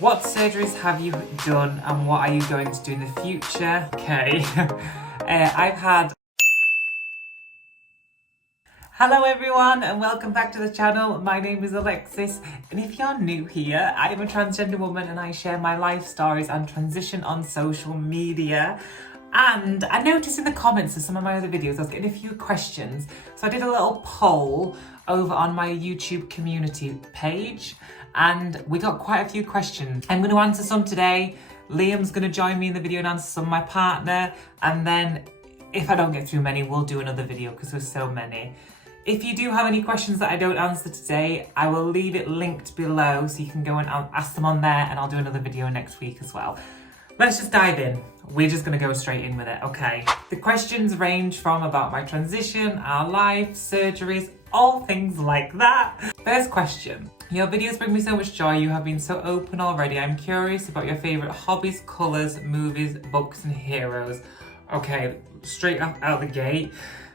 What surgeries have you done and what are you going to do in the future? Okay, I've had... Hello everyone and welcome back to the channel. My name is Alexis and if you're new here, I am a transgender woman and I share my life stories and transition on social media. And I noticed in the comments of some of my other videos I was getting a few questions, so I did a little poll over on my YouTube community page and we got quite a few questions. I'm going to answer some today. Liam's going to join me in the video and answer some, my partner, and then if I don't get through many, we'll do another video because there's so many. If you do have any questions that I don't answer today, I will leave it linked below so you can go and ask them on there and I'll do another video next week as well. Let's just dive in. We're just going to go straight in with it, okay? The questions range from about my transition, our life, surgeries, all things like that. First question. Your videos bring me so much joy. You have been so open already. I'm curious about your favourite hobbies, colours, movies, books and heroes. Okay, straight out the gate.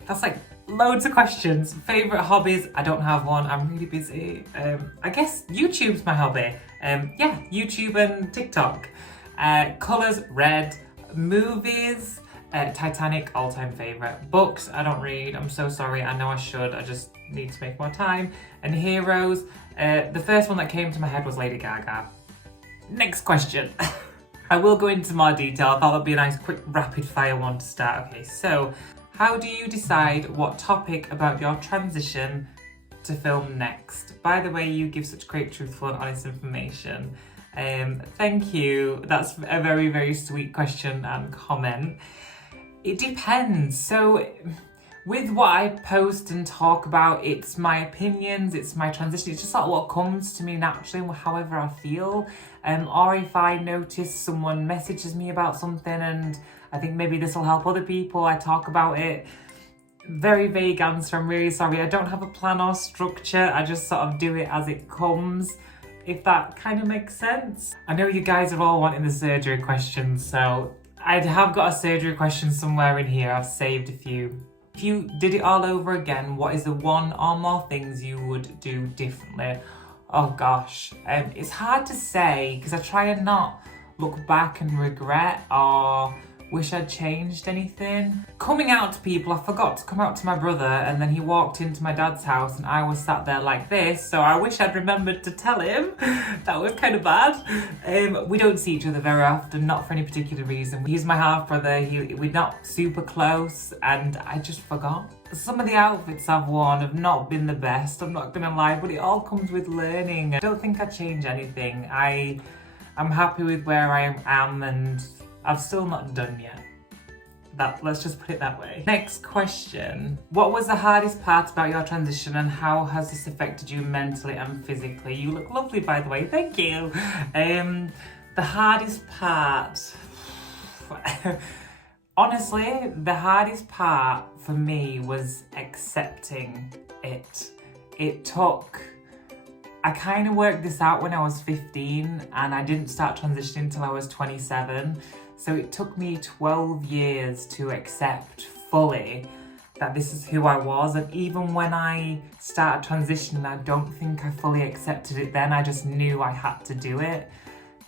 That's like loads of questions. Favourite hobbies? I don't have one. I'm really busy. I guess YouTube's my hobby. Yeah, YouTube and TikTok. Colours, red. Movies, Titanic, all-time favourite. Books, I don't read. I'm so sorry. I know I should. I just need to make more time. And heroes, the first one that came to my head was Lady Gaga. Next question. I will go into more detail. I thought that'd be a nice quick rapid fire one to start. Okay, so how do you decide what topic about your transition to film next? By the way, you give such great, truthful and honest information. Thank you. That's a very, very sweet question and comment. It depends. So with what I post and talk about, it's my opinions, it's my transition, it's just like what comes to me naturally, however I feel. Or if I notice someone messages me about something and I think maybe this will help other people, I talk about it. Very vague answer, I'm really sorry. I don't have a plan or structure, I just sort of do it as it comes, if that kind of makes sense. I know you guys are all wanting the surgery questions, so I have got a surgery question somewhere in here. I've saved a few. If you did it all over again, what is the one or more things you would do differently? Oh gosh, it's hard to say because I try and not look back and regret or wish I'd changed anything. Coming out to people, I forgot to come out to my brother and then he walked into my dad's house and I was sat there like this, so I wish I'd remembered to tell him. That was kind of bad. We don't see each other very often, not for any particular reason. He's my half brother, we're not super close and I just forgot. Some of the outfits I've worn have not been the best, I'm not gonna lie, but it all comes with learning. I don't think I'd change anything. I'm happy with where I am and I've still not done yet. Let's just put it that way. Next question. What was the hardest part about your transition and how has this affected you mentally and physically? You look lovely, by the way, thank you. The hardest part, honestly, the hardest part for me was accepting it. I kind of worked this out when I was 15 and I didn't start transitioning until I was 27. So it took me 12 years to accept fully that this is who I was. And even when I started transitioning, I don't think I fully accepted it then. I just knew I had to do it.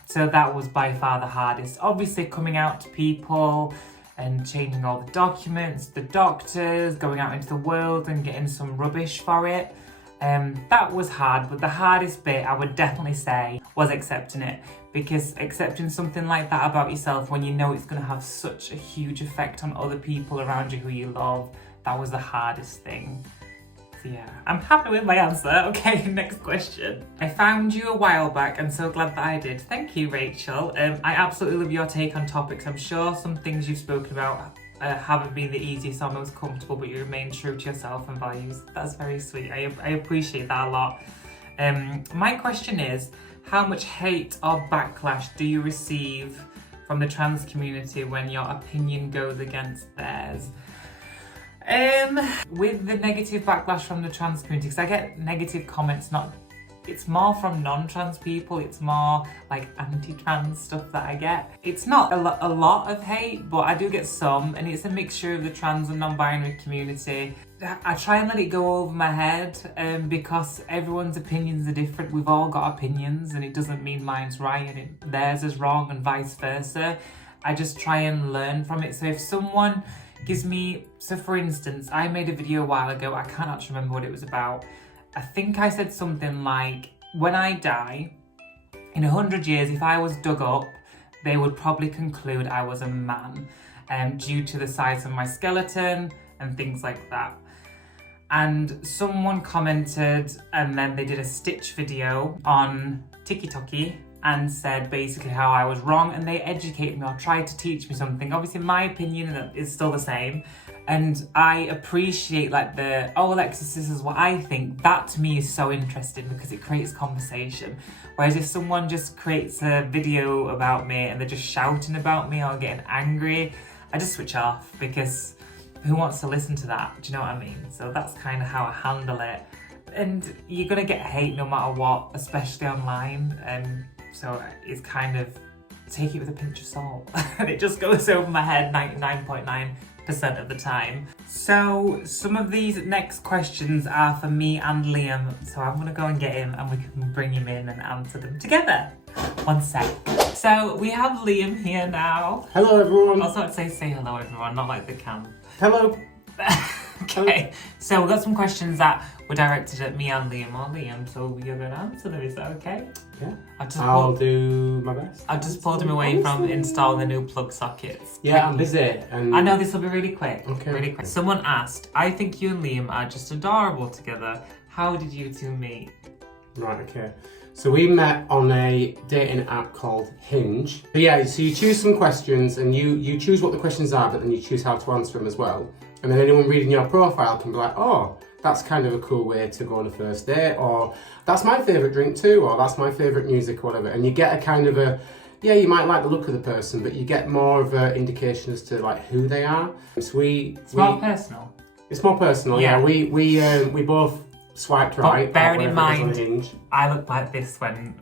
So that was by far the hardest. Obviously coming out to people and changing all the documents, the doctors, going out into the world and getting some rubbish for it. That was hard, but the hardest bit I would definitely say was accepting it, because accepting something like that about yourself when you know it's going to have such a huge effect on other people around you who you love, that was the hardest thing. So yeah, I'm happy with my answer. Okay, next question. I found you a while back and so glad that I did. Thank you, Rachel. I absolutely love your take on topics. I'm sure some things you've spoken about haven't been the easiest or most comfortable, but you remain true to yourself and values. That's very sweet. I appreciate that a lot. My question is, how much hate or backlash do you receive from the trans community when your opinion goes against theirs? With the negative backlash from the trans community, because I get negative comments, it's more from non-trans people, it's more like anti-trans stuff that I get. It's not a lot of hate, but I do get some, and it's a mixture of the trans and non-binary community. I try and let it go over my head because everyone's opinions are different. We've all got opinions and it doesn't mean mine's right and theirs is wrong and vice versa. I just try and learn from it. So if someone gives me, so for instance, I made a video a while ago, I can't actually remember what it was about. I think I said something like, when I die, in 100 years, if I was dug up, they would probably conclude I was a man due to the size of my skeleton and things like that. And someone commented, and then they did a stitch video on TikTok and said basically how I was wrong, and they educated me or tried to teach me something. Obviously my opinion is still the same, and I appreciate like the, oh Alexis, this is what I think. That to me is so interesting because it creates conversation. Whereas if someone just creates a video about me and they're just shouting about me or getting angry, I just switch off because who wants to listen to that? Do you know what I mean? So that's kind of how I handle it. And you're gonna get hate no matter what, especially online. So it's kind of, take it with a pinch of salt. And it just goes over my head 99.9% of the time. So some of these next questions are for me and Liam. So I'm gonna go and get him and we can bring him in and answer them together. One sec. So we have Liam here now. Hello everyone. Also I'd say hello everyone, not like the cam. Hello. Okay, so we've got some questions that were directed at me and Liam or Liam, so you're going to answer them, is that okay? Yeah, I'll do my best. I've just pulled him away from installing the new plug sockets. Yeah, I'm busy. And I know this will be really quick. Okay. Really quick. Someone asked, I think you and Liam are just adorable together. How did you two meet? Right, okay. So we met on a dating app called Hinge. So yeah, so you choose some questions and you choose what the questions are, but then you choose how to answer them as well. And then anyone reading your profile can be like, oh, that's kind of a cool way to go on a first date, or that's my favourite drink too, or that's my favourite music or whatever. And you get a kind of a, yeah, you might like the look of the person, but you get more of an indication as to like who they are. So it's more personal. It's more personal, yeah. We both swiped right. But bearing in mind, I looked like this when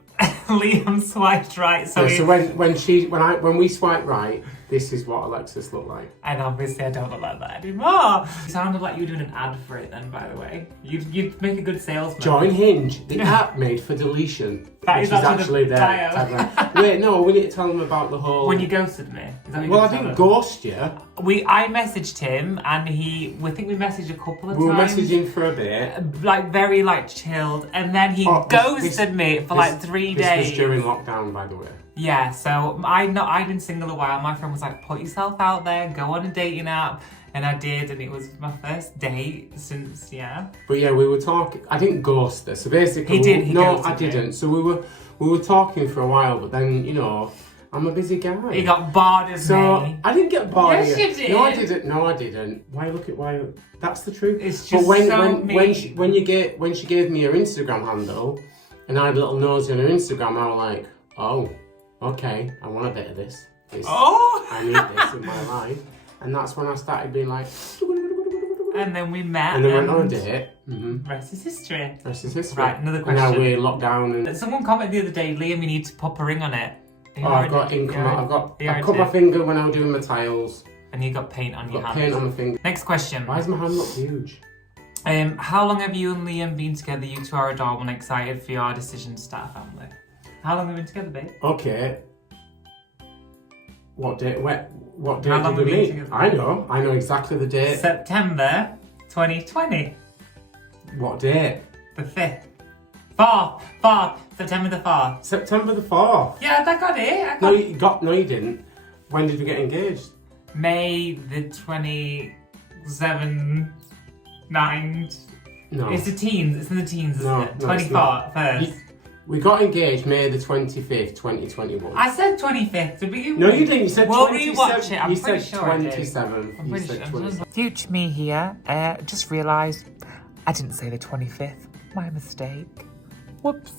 Liam swiped right. So, yeah, so when we swiped right, this is what Alexis looked like. And obviously I don't look like that anymore. You sounded like you were doing an ad for it then, by the way. You'd make a good salesman. Join Hinge, the app made for deletion. That which is actually their tagline. Wait, no, we need to tell them about the whole... When you ghosted me. Well, I didn't ghost you. I messaged him and we think we messaged a couple of times. We were messaging for a bit. Like very chilled. And then he ghosted me for like 3 days. This was during lockdown, by the way. Yeah, so I'd been single a while. My friend was like, put yourself out there, go on a dating app. And I did, and it was my first date since, yeah. But yeah, we were talking, I didn't ghost her, so basically... No, I didn't. So we were talking for a while, but then, you know, I'm a busy guy. He got bored of me. So, I didn't get bored of you. Yes, you did. No, I didn't. Why, that's the truth. It's just when she gave me her Instagram handle, and I had a little nosy on her Instagram, I was like, oh, okay, I want a bit of this. I need this in my life. And that's when I started being like... And then we met. And then went on a date. Mm-hmm. Rest is history. Rest is history. Right, another question. And now we're locked down. And... Someone commented the other day, Liam, you need to pop a ring on it. I've got I cut my finger when I was doing my tiles. And you got paint on your hand. Paint on my finger. Next question. Why is my hand not huge? How long have you and Liam been together? You two are adorable and excited for your decision to start a family. How long have you been together, babe? Okay. What date? What date How long did we have you meet? been together? I know exactly the date. September 2020. What date? The 5th. 4th. September the 4th. September the 4th. Yeah, I got it. No, you didn't. When did we get engaged? May the 27th, 9th. No. It's the teens. It's in the teens, isn't it? 24th, first. We got engaged May the 25th, 2021. I said 25th. Did we? No, you didn't. You said 27th. We'll rewatch it. I'm pretty sure 27th. You said 27th. Future me here. Just realised I didn't say the 25th. My mistake. Whoops.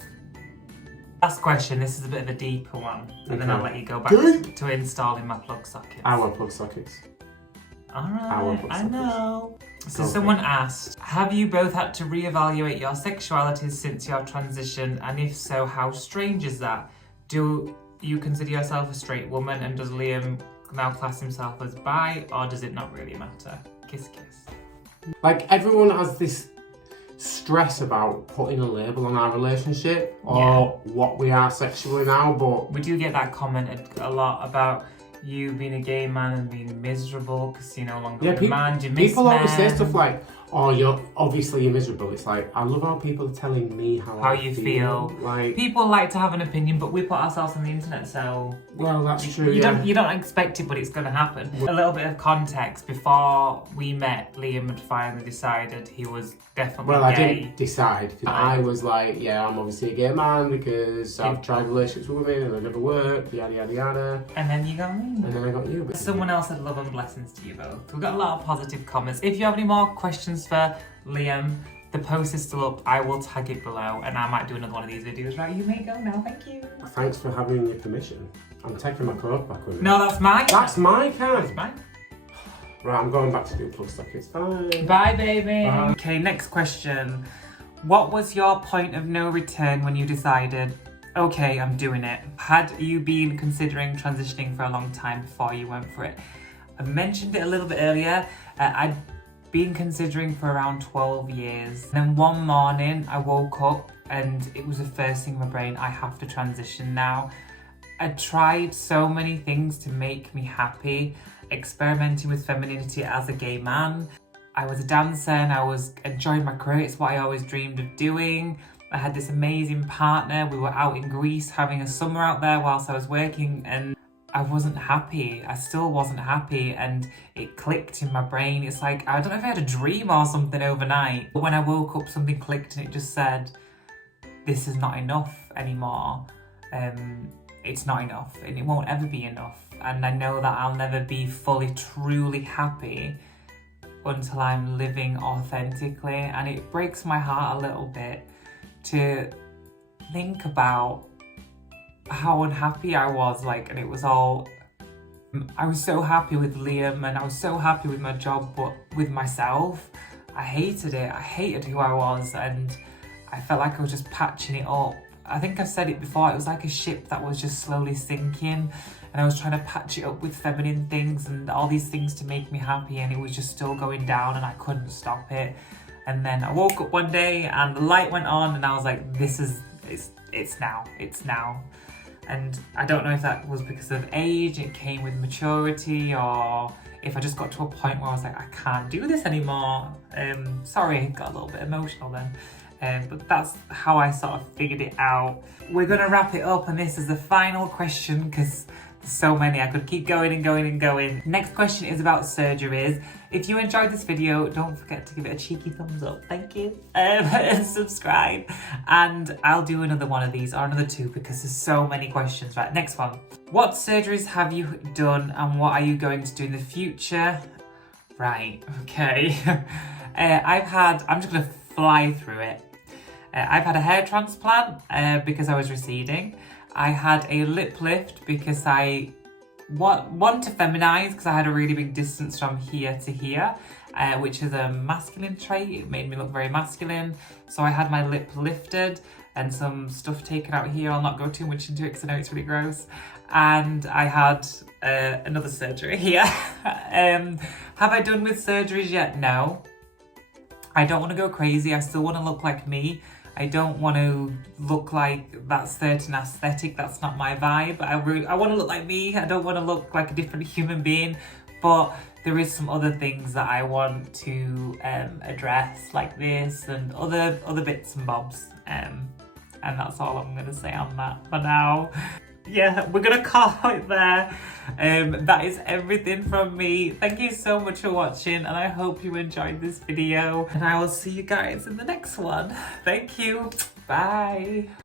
Last question. This is a bit of a deeper one. And then I'll let you go back to installing my plug sockets. Our plug sockets. Alright, I know. So someone asked, have you both had to reevaluate your sexualities since your transition? And if so, how strange is that? Do you consider yourself a straight woman? And does Liam now class himself as bi? Or does it not really matter? Kiss, kiss. Like, everyone has this stress about putting a label on our relationship or what we are sexually now, but we do get that comment a lot about you being a gay man and being miserable because you're no longer a man, you miss people always say men. stuff like, oh, you're miserable. It's like, I love how people are telling me how you feel. Like, people like to have an opinion, but we put ourselves on the internet, so well, that's true. You don't expect it, but it's going to happen. A little bit of context: before we met, Liam had finally decided he was definitely gay. I didn't decide. I was like, yeah, I'm obviously a gay man because I've tried relationships with women and they never worked. Yada yada yada. And then you got me. And then I got you. Someone else said love and blessings to you both. We've got a lot of positive comments. If you have any more questions for Liam, the post is still up. I will tag it below and I might do another one of these videos. Right, you may go now. Thank you. Thanks for having your permission. I'm taking my coat back with me. No, that's mine. That's my card. That's mine. Right, I'm going back to do plug stock. It's fine. Bye, baby. Bye. Okay, next question. What was your point of no return when you decided, okay, I'm doing it? Had you been considering transitioning for a long time before you went for it? I mentioned it a little bit earlier. I'd been considering for around 12 years. And then one morning I woke up and it was the first thing in my brain, I have to transition now. I tried so many things to make me happy, experimenting with femininity as a gay man. I was a dancer and I was enjoying my career. It's what I always dreamed of doing. I had this amazing partner. We were out in Greece having a summer out there whilst I was working and I wasn't happy. I still wasn't happy and it clicked in my brain. It's like, I don't know if I had a dream or something overnight, but when I woke up something clicked and it just said, this is not enough anymore. It's not enough and it won't ever be enough. And I know that I'll never be fully, truly happy until I'm living authentically. And it breaks my heart a little bit to think about how unhappy I was, and it was all, I was so happy with Liam and I was so happy with my job, but with myself, I hated it. I hated who I was and I felt like I was just patching it up. I think I've said it before, it was like a ship that was just slowly sinking and I was trying to patch it up with feminine things and all these things to make me happy and it was just still going down and I couldn't stop it. And then I woke up one day and the light went on and I was like, it's now. And I don't know if that was because of age, it came with maturity, or if I just got to a point where I was like, I can't do this anymore. Sorry, I got a little bit emotional then. But that's how I sort of figured it out. We're gonna wrap it up and this is the final question because there's so many, I could keep going and going and going. Next question is about surgeries. If you enjoyed this video, don't forget to give it a cheeky thumbs up, thank you. And subscribe. And I'll do another one of these or another two because there's so many questions. Right, next one. What surgeries have you done and what are you going to do in the future? Right, okay. I'm just gonna fly through it. I've had a hair transplant because I was receding. I had a lip lift because I want to feminize because I had a really big distance from here to here, which is a masculine trait. It made me look very masculine. So I had my lip lifted and some stuff taken out here. I'll not go too much into it because I know it's really gross. And I had another surgery here. Have I done with surgeries yet? No. I don't want to go crazy. I still want to look like me. I don't want to look like that certain aesthetic. That's not my vibe. I want to look like me. I don't want to look like a different human being. But there is some other things that I want to address, like this and other bits and bobs. And that's all I'm going to say on that for now. Yeah, we're gonna call it there. That is everything from me. Thank you so much for watching and I hope you enjoyed this video and I will see you guys in the next one. Thank you. Bye.